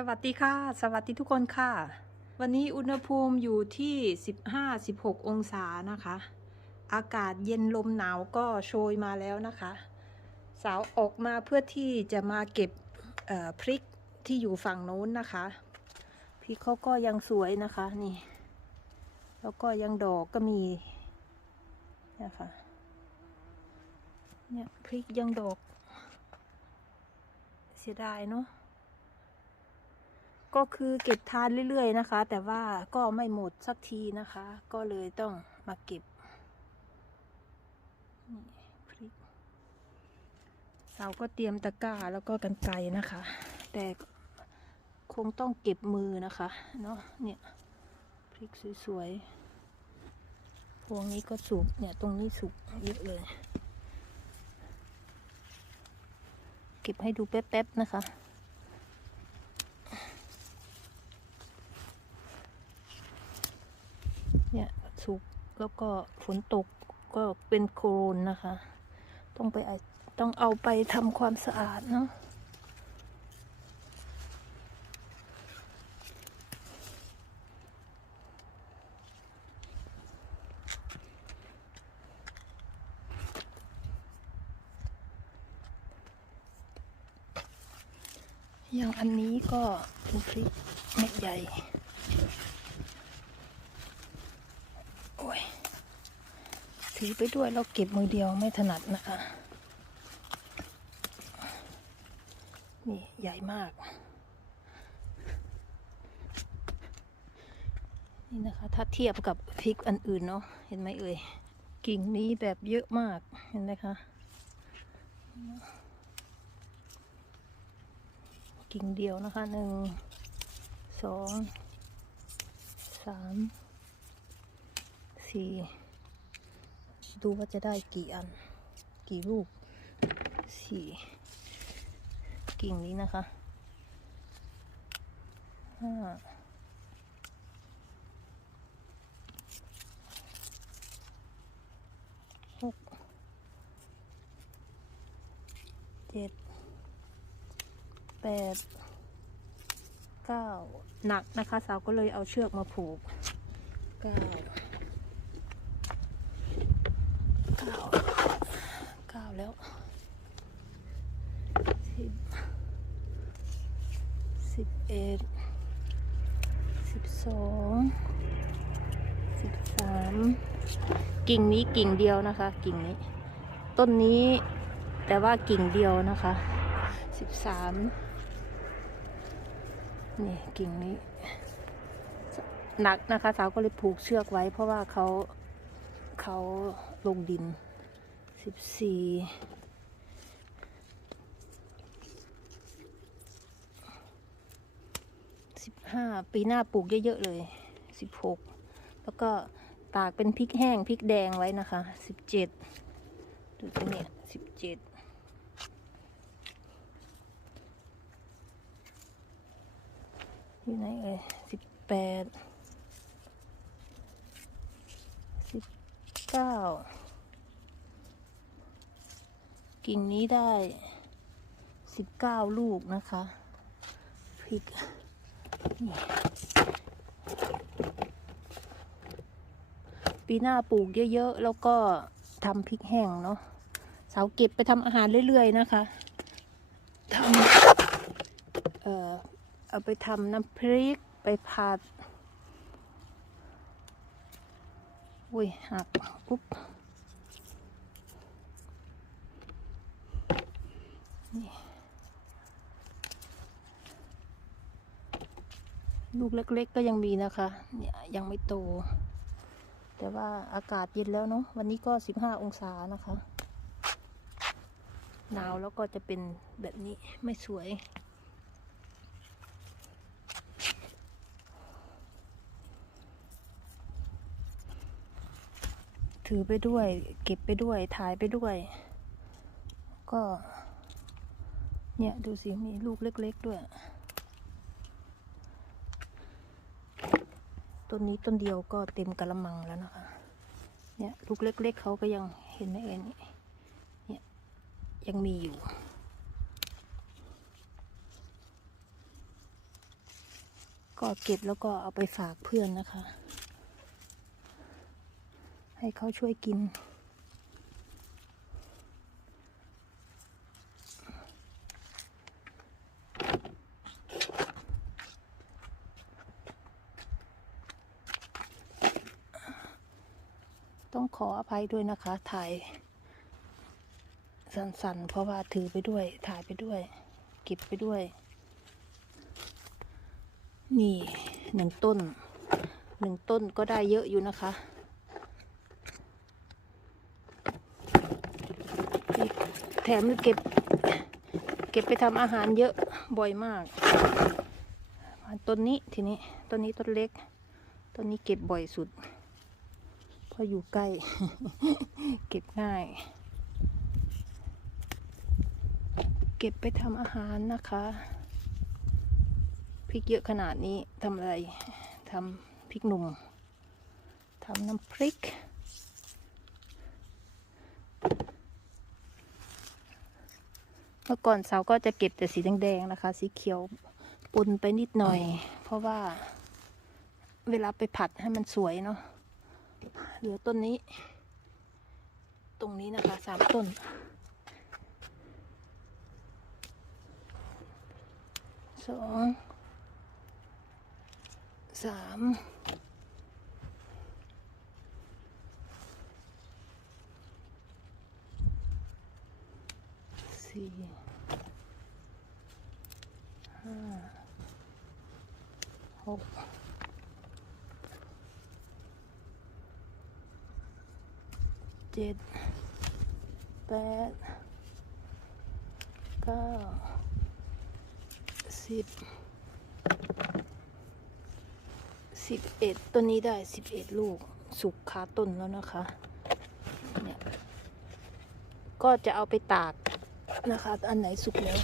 สวัสดีค่ะ สวัสดีทุกคนค่ะ วันนี้อุณหภูมิอยู่ที่ 15-16 องศานะคะ อากาศเย็นลมหนาวก็โชยมาแล้วนะคะ สาวออกมาเพื่อที่จะมาเก็บพริกที่อยู่ฝั่งโน้นนะคะ พริกเขาก็ยังสวยนะคะนี่ แล้วก็ยังดอกก็มีนะคะเนี่ยพริกยังดอก เสียดายเนาะ ก็คือเก็บทานเรื่อยๆนะคะ แต่ว่าก็ไม่หมดสักทีนะคะ ก็เลยต้องมาเก็บนี่พริกเราก็เตรียมตะกร้าแล้วก็กันไกนะคะ แต่คงต้องเก็บมือนะคะเนาะเนี่ยพริกสวยๆพวงนี้ก็สุกเนี่ยตรงนี้สุกเยอะเลย เก็บให้ดูแป๊บๆนะคะ เนี่ย สุกแล้วก็ฝนตกก็เป็นโคลนนะคะ ต้องไปต้องเอาไปทำความสะอาดเนาะอย่างอันนี้ก็เป็นพริกเม็ดใหญ่ โอ้ย ถือไปด้วยแล้วเก็บมือเดียวไม่ถนัดนะคะนี่ใหญ่มาก นี่นะคะ ถ้าเทียบกับพริกอันอื่นเนาะเห็นไหมเอ่ยกิ่งนี้แบบเยอะมากเห็นไหมคะกิ่งเดียวนะคะหนึ่งสองสามสี่ ดูว่าจะได้กี่อัน กี่ลูกสี่กิ่งนี้นะคะห้าหกเจ็ดแปดเก้าหนักนะคะ สาวก็เลยเอาเชือกมาผูกเก้า เก้าเก้าแล้วสิบสิบเอ็ดสิบสองสิบสามกิ่งนี้กิ่งเดียวนะคะ กิ่งนี้ ต้นนี้แต่ว่ากิ่งเดียวนะคะสิบสามนี่กิ่งนี้ หนักนะคะสาวก็เลยผูกเชือกไว้เพราะว่าเขาเขา ลงดินสิบสี่สิบห้าปีหน้าปลูกเยอะๆเลยสิบหกแล้วก็ตากเป็นพริกแห้งพริกแดงไว้นะคะสิบเจ็ดดูตรงนี้สิบเจ็ดอยู่ไหนเอ่ยสิบแปดสิบเก้า กิ่งนี้ได้สิบเก้าลูกนะคะพริกปีหน้าปลูกเยอะๆ แล้วก็ทำพริกแห้งเนาะสาวเก็บไปทำอาหารเรื่อยๆนะคะทำเอ่อเอาไปทำน้ำพริกไปผัดอุ้ยหักปุ๊บ ลูกเล็กๆก็ยังมีนะคะ เนี่ยยังไม่โต แต่ว่าอากาศเย็นแล้วเนาะ วันนี้ก็สิบห้าองศานะคะ หนาวแล้วก็จะเป็นแบบนี้ไม่สวย ถือไปด้วย เก็บไปด้วย ถ่ายไปด้วย ก็ เนี่ยดูสิมีลูกเล็ก ๆ ด้วย ต้นนี้ต้นเดียวก็เต็มกระมังแล้วนะคะ เนี่ยลูกเล็ก ๆเขาก็ยังเห็นไหมเอ่ยนี่เนี่ยยังมีอยู่ก็เก็บแล้วก็เอาไปฝากเพื่อนนะคะ ให้เขาช่วยกิน ต้อง ขออภัยด้วยนะคะ ถ่ายสั่นๆ เพราะว่าถือไปด้วย ถ่ายไปด้วยเก็บไปด้วย นี่หนึ่งต้นหนึ่งต้นก็ได้เยอะอยู่นะคะแถมเก็บ เก็บไปทำอาหารเยอะบ่อยมากต้นนี้ทีนี้ต้นนี้ต้นเล็กต้นนี้เก็บบ่อยสุด เพราอยู่ใกล้ เก็บง่าย เก็บไปทำอาหารนะคะพริกเยอะขนาดนี้ทำอะไรทำพริกหนุ่มทำน้ำพริกเมื่อก่อนเสาก็จะเก็บแต่สีแดงๆนะคะ สีเขียวปนไปนิดหน่อย เพราะว่าเวลาไปผัดให้มันสวยเนาะ เหลือต้นนี้ ตรงนี้นะคะสามต้น สอง สามสี่ห้าหก เจ็ดแปดเก้าสิบสิบเอ็ดต้นนี้ได้สิบเอ็ดลูก สุกคาต้นแล้วนะคะเนี่ยก็จะเอาไปตากนะคะ อันไหนสุกแล้ว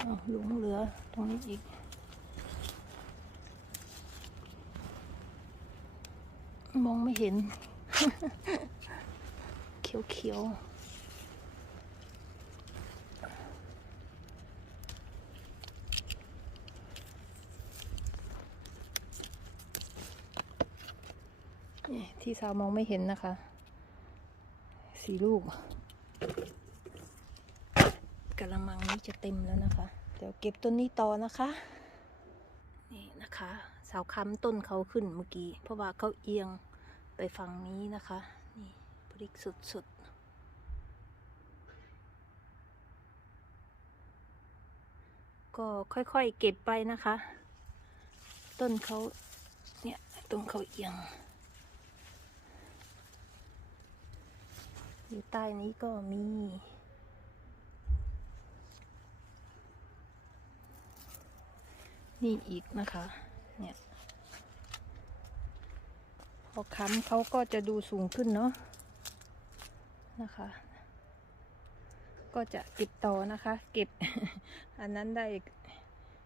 อ้าวหลงเหลือตรงนี้อีก มองไม่เห็นเขียวเขียวๆที่สาวมองไม่เห็นนะคะ สีลูกกระมังนี้จะเต็มแล้วนะคะ เดี๋ยวเก็บต้นนี้ต่อนะคะ นี่นะคะ สาวค้ำต้นเขาขึ้นเมื่อกี้ เพราะว่าเขาเอียงไปฝั่งนี้นะคะ นี่พริกสุดๆก็ค่อยๆเก็บไปนะคะ ต้นเขาเนี่ยต้นเขาเอียง อยู่ใต้นี้ก็มี นี่อีกนะคะ เนี่ย พอค้ำเขาก็จะดูสูงขึ้นเนาะนะคะ ก็จะเก็บต่อนะคะ เก็บ อันนั้นได้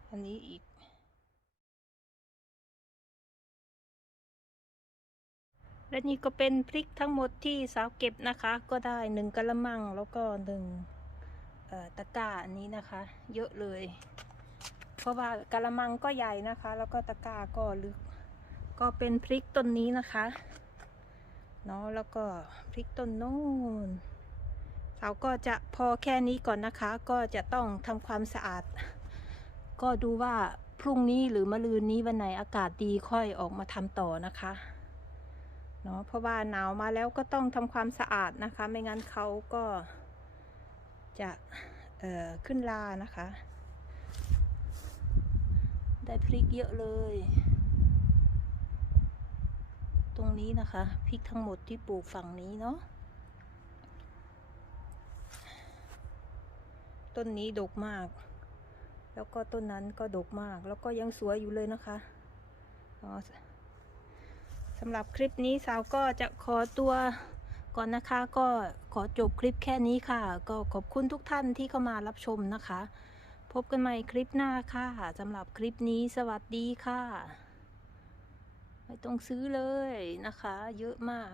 อันนี้อีก และนี่ก็เป็นพริกทั้งหมดที่สาวเก็บนะคะ ก็ได้หนึ่งกะละมังแล้วก็หนึ่งตะกร้าอันนี้นะคะ เยอะเลย เพราะว่ากะละมังก็ใหญ่นะคะ แล้วก็ตะกร้าก็ลึก ก็เป็นพริกต้นนี้นะคะเนาะแล้วก็พริกต้นโน้นสาก็จะพอแค่นี้ก่อนนะคะ ก็จะต้องทำความสะอาด ก็ดูว่าพรุ่งนี้หรือมะรืนนี้วันไหนอากาศดีค่อยออกมาทำต่อนะคะเนาะเพราะว่าหนาวมาแล้วก็ต้องทำความสะอาดนะคะ ไม่งั้นเขาก็จะเอ่อขึ้นลานะคะ ได้พริกเยอะเลย ตรงนี้นะคะพริกทั้งหมดที่ปลูกฝั่งนี้เนาะต้นนี้ดกมาก แล้วก็ต้นนั้นก็ดกมาก แล้วก็ยังสวยอยู่เลยนะคะสำหรับคลิปนี้สาวก็จะขอตัวก่อนนะคะ ก็ขอจบคลิปแค่นี้ค่ะ ก็ขอบคุณทุกท่านที่เข้ามารับชมนะคะ พบกันใหม่คลิปหน้าค่ะสำหรับคลิปนี้สวัสดีค่ะ ไม่ต้องซื้อเลยนะคะ เยอะมาก